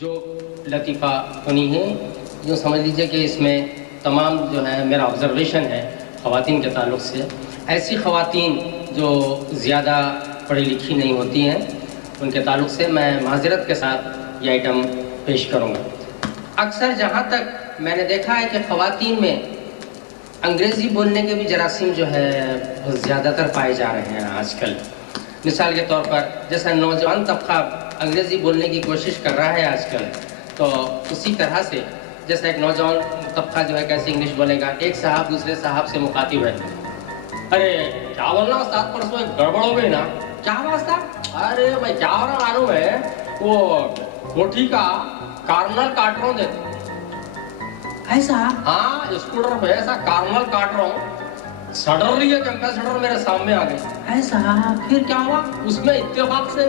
जो लतीफ़ा सुनी है, यूँ समझ लीजिए कि इसमें तमाम जो है मेरा ऑब्ज़र्वेशन है ख़वातीन के ताल्लुक़ से। ऐसी ख़वातीन जो ज़्यादा पढ़ी लिखी नहीं होती हैं, उनके ताल्लुक़ से मैं माज़रत के साथ ये आइटम पेश करूँगा। अक्सर जहाँ तक मैंने देखा है कि ख़वातीन में अंग्रेज़ी बोलने के भी जरासीम जो है बहुत ज़्यादातर पाए जा रहे हैं आजकल। मिसाल के तौर पर जैसा नौजवान तबका अंग्रेज़ी बोलने की कोशिश कर रहा है आजकल, तो उसी तरह से जैसा एक नौजवान तबका जो है कैसे इंग्लिश बोलेगा। एक साहब दूसरे साहब से मुखातिब है, अरे क्या बोलना उस्ताद, परसों एक गड़बड़ हो गई ना। क्या हुआ उस्ताद? अरे मैं क्या हो रहा मालूम है, वो कोठी का कार्नल काट रहा हूँ देते। ऐसा? हाँ, स्कूटर पे ऐसा कार्नल काट रहा हूँ, सडनली एक एम्बेसडर मेरे सामने आ गए। ऐसा? फिर क्या हुआ? उसमें इत्तेफाक से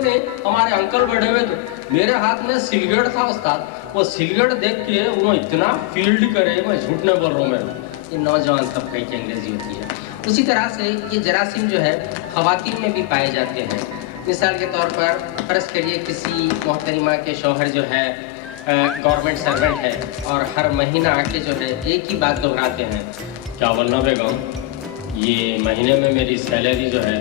हमारे अंकल बैठे हुए थे, मेरे हाथ में सिलगेट था उस्ताद। वो सिलगेट देख के वो इतना फील्ड करे, मैं झूठ नहीं बोल रहा हूँ। मेरे ये नौजवान तबके की अंग्रेजी होती है। उसी तरह से ये जरासीम जो है ख़वातीन में भी पाए जाते हैं। मिसाल के तौर पर फ़र्ज़ करिए किसी मोहतरिमा के शौहर जो है गवर्नमेंट सर्वेंट है और हर महीना आके जो है एक ही बात दोहराते हैं, क्या बोलना बेगम, ये महीने में मेरी सैलरी जो है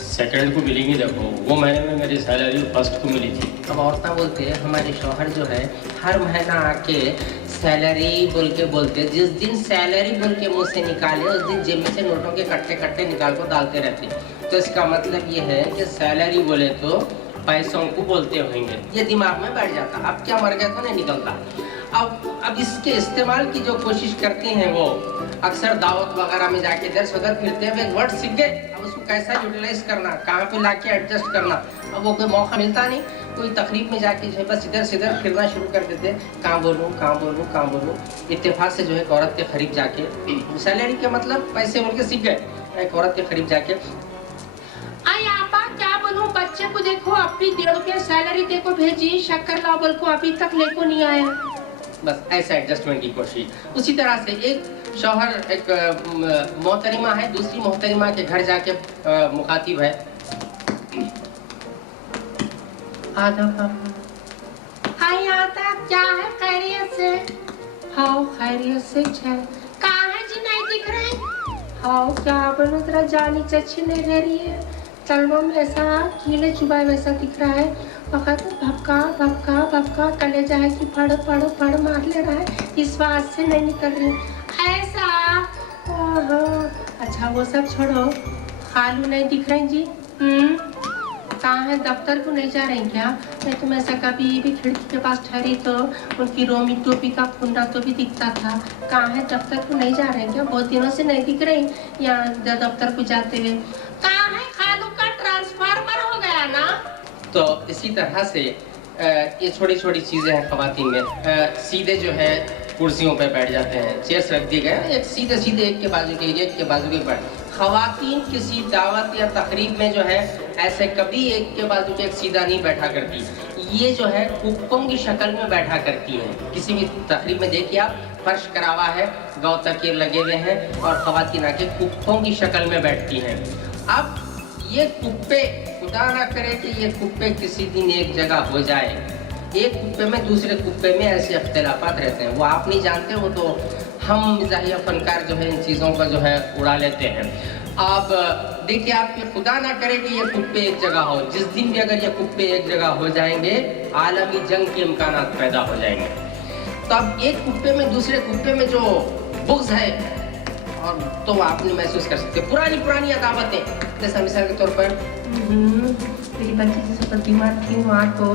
सेकंड को मिलेगी, देखो वो महीने में मेरी सैलरी फर्स्ट को मिली थी। अब औरतें बोलते हैं हमारे शौहर जो है हर महीना आके सैलरी बोल के बोलते, जिस दिन सैलरी बोल के मुँह से निकाले उस दिन जेब में से नोटों के कट्टे कट्टे निकाल कर डालते रहते। तो इसका मतलब ये है कि सैलरी बोले तो पैसों को बोलते होंगे, ये दिमाग में बैठ जाता। अब क्या मर गया तो नहीं निकलता। अब इसके इस्तेमाल की जो कोशिश करती हैं वो अक्सर दावत वगैरह में जाके इधर से उधर फिरते हैं, एक वर्ड सीख गए, अब उसको कैसा यूटिलाइज करना, कहाँ पे लाके एडजस्ट करना, अब वो कोई मौका मिलता नहीं। कोई तकरीब में जाके जो है बस इधर से इधर फिरना शुरू कर देते हैं, कहाँ बोलूँ कहाँ बोलूँ कहाँ बोलूँ। इत्तेफाक से जो है एक औरत के करीब जाके, सैलरी के मतलब पैसे बोल के सीख गए, एक औरत के करीब जाके, आई आपा क्या बोलूं, बच्चे को देखो अपनी 1.5 रुपया सैलरी देखो भेजी, शक्कर लाओ बोल को अभी तक लेको नहीं आया। बस ऐसा एडजस्टमेंट की कोशिश। उसी तरह से एक शौहर एक मोहतरिमा है दूसरी मोहतरिमा के घर जाके मुखातिब है, आधा पापा हाय आता क्या है, खैरियत से? हाँ खैरियत से है। कहाँ है जी, नहीं दिख रहे? हाँ क्या बोलो, तेरा जानी चची नहीं रह रही है, तलवों में ऐसा कीले चुबाए वैसा दिख रहा है, वक़्त भपका भपका भपका कलेजा है कि फड़ फड़ फड़ मार ले रहा है, इस बात से नहीं निकल रही ऐसा। अच्छा वो सब छोड़ो, खालू नहीं दिख रही जी? कहाँ है, दफ्तर को नहीं जा रही क्या? मैं तुम ऐसा कभी भी खिड़की के पास ठहरी तो उनकी रोमी टोपी का फुंडा तो भी दिखता था। कहाँ है, दफ्तर को नहीं जा रहे क्या? बहुत दिनों से नहीं दिख रही यहाँ दफ्तर को जाते हुए। कहाँ है, खालू का ट्रांसफार्मर हो गया ना? तो इसी तरह से ये छोटी छोटी चीज़ें हैं ख़वातीन में। सीधे जो है कुर्सियों पे बैठ जाते हैं, चेयर्स रख दिए गए, एक सीधे सीधे एक के बाजू के बैठ। ख़वातीन किसी दावत या तकरीब में जो है ऐसे कभी एक के बाजू के एक सीधा नहीं बैठा करती, ये जो है कुप्पों की शक्ल में बैठा करती हैं। किसी भी तकरीब में देखिए आप, फर्श करा हुआ है, गौ तकीर लगे हुए हैं और ख़वातीन आके कुप्पों की शक्ल में बैठती हैं। अब ये कुप्पे, खुदा ना करे कि ये कुप्पे किसी दिन एक जगह हो जाए, एक कुप्पे में दूसरे कुप्पे में ऐसे अख्तिलाफ़ात रहते हैं, वो आप नहीं जानते, वो तो हम मिज़ाहिया फनकार जो है इन चीज़ों का जो है उड़ा लेते हैं। अब देखिए आप, ये खुदा ना करे कि ये कुप्पे एक जगह हो, जिस दिन भी अगर ये कुप्पे एक जगह हो जाएंगे आलमी जंग के इम्कानात पैदा हो जाएंगे। तो अब एक कुप्पे में दूसरे कुप्पे में जो बुग़्ज़ है और तो आपने महसूस कर सकते पुरानी अदावतें, जैसा मिसाल के तौर पर मेरी बच्ची जैसे पर बीमार थी वहाँ को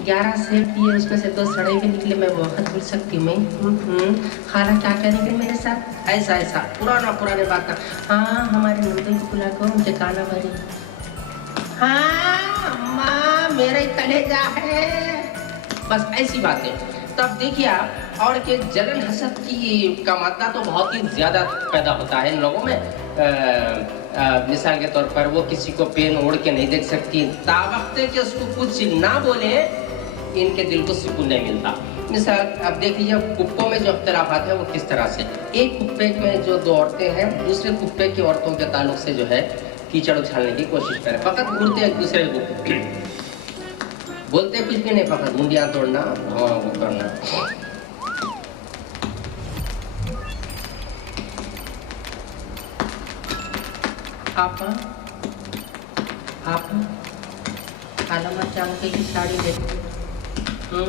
11 सेब दिए, उसमें से 2 सड़े हुए निकले, मैं बहुत भूल सकती हूँ मैं। खाला क्या क्या निकले मेरे साथ, ऐसा पुराने बात का। हाँ हमारे नंदन को बुला को मुझे गाना भरी। हाँ माँ मेरे कलेजा है, बस ऐसी बातें। तब देखिए आप, और के जलन हसद की का मादा तो बहुत ही ज़्यादा पैदा होता है इन लोगों में। मिसाल के तौर पर वो किसी को पेन ओढ़ के नहीं देख सकती, तावक्ते कि उसको कुछ ना बोले इनके दिल को सुकून नहीं मिलता। मिसाल अब देख लीजिए कुप्पों में जो अख्तिलाफ़ात है वो किस तरह से, एक कुप्पे में जो 2 औरतें हैं दूसरे कुप्पे की औरतों के ताल्लुक से जो है कीचड़ उछालने की कोशिश करें, फ़कत घूरते एक दूसरे को। बोलते कुछ भी नहीं, फकत मुंडियाँ तोड़ना, वो करना। आप आलमा चांके की साड़ी देखो,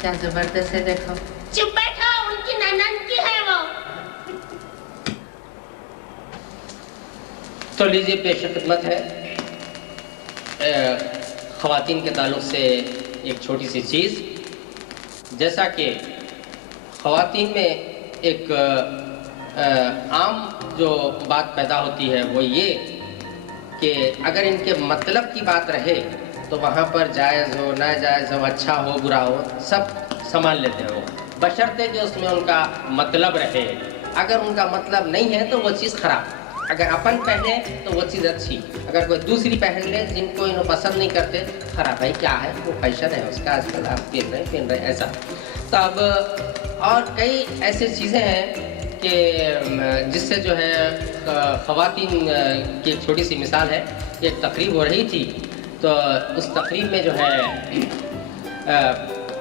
क्या जबरदस्त है, देखो। चुप बैठो, उनकी ननद की है वो। तो लीजिए पेश खिदमत है ख़वातीन के ताल्लुक़ से एक छोटी सी चीज़। जैसा कि ख़वातीन में एक आम जो बात पैदा होती है वो ये कि अगर इनके मतलब की बात रहे तो वहाँ पर जायज़ हो, नाजायज़ हो, अच्छा हो, बुरा हो, सब संभाल लेते हो, बशर्ते कि उसमें उनका मतलब रहे। अगर उनका मतलब नहीं है तो वो चीज़ ख़राब। अगर अपन पहने तो वो चीज़ अच्छी, अगर कोई दूसरी पहन ले जिनको इन्हें पसंद नहीं करते, ख़राब। भाई क्या है, वो फैशन है उसका, आजकल आप पहन रहे ऐसा। तो अब और कई ऐसी चीज़ें हैं कि जिससे जो है ख़वातीन की एक छोटी सी मिसाल है। एक तकरीब हो रही थी, तो उस तकरीब में जो है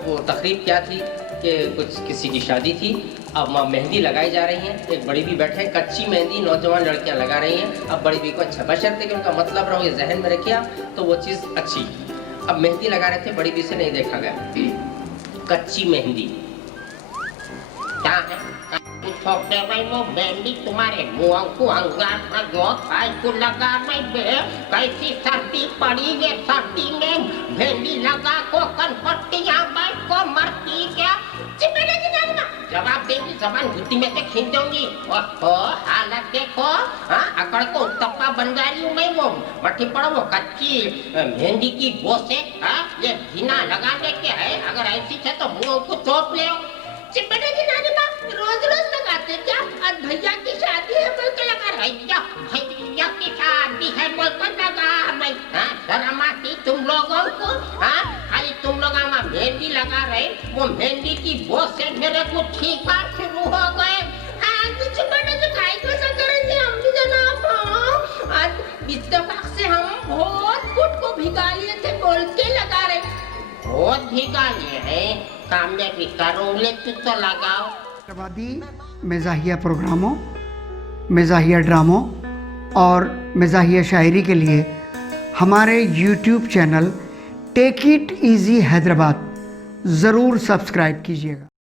वो तकरीब क्या थी कि कुछ किसी की शादी थी। अब वहाँ मेहंदी लगाई जा रही है, एक बड़ी भी बैठे, कच्ची मेहंदी नौजवान लड़कियां लगा रही हैं। अब बड़ी भी को अच्छा, बशर्ते कि उनका मतलब रहो, ये जहन में रखिए तो वो चीज़ अच्छी। अब मेहंदी लगा रहे थे, बड़ी भी से नहीं देखा गया कच्ची मेहंदी क्या है? छोटे भाई वो मेहंदी तुम्हारे मुँह को अंगार पर जो खाई को लगा रही बे, कैसी सर्दी पड़ी है, सर्दी में मेहंदी लगा को कनपट्टियाँ बैठ को मरती क्या? चिपड़े की नानी जवाब देंगी, जबान घुट्टी में से खींच दूंगी। ओहो हालत देखो, हाँ अकड़ को उत्तप्पा बन जा रही हूँ मैं। वो मट्टी पड़ो, वो कच्ची मेहंदी की वो से ये बिना लगाने के है, अगर ऐसी है तो मुँह को चोप ले। चिपड़े की नानी माँ रोज रोज लगाते क्या? आज भैया की शादी है बोल के लगा रही, भैया की शादी है बोल कर लगा रही। हाँ शर्म आती तुम लोगों को? हाँ खाली तुम लोग मेहंदी लगा रहे, वो मेहंदी की बोझ से मेरे को छींका शुरू हो गए। हम भी जनाब, आज इत्तेफाक से हम बहुत कुट को भिगा लिए थे बोल के लगा रहे। बहुत भिगा लिए हैं, काम में भी करोगे तो लगाओ। मज़ाहिया प्रोग्रामों, मज़ाहिया ड्रामों और मज़ाहिया शायरी के लिए हमारे YouTube channel take it easy Hyderabad ज़रूर सब्सक्राइब कीजिएगा।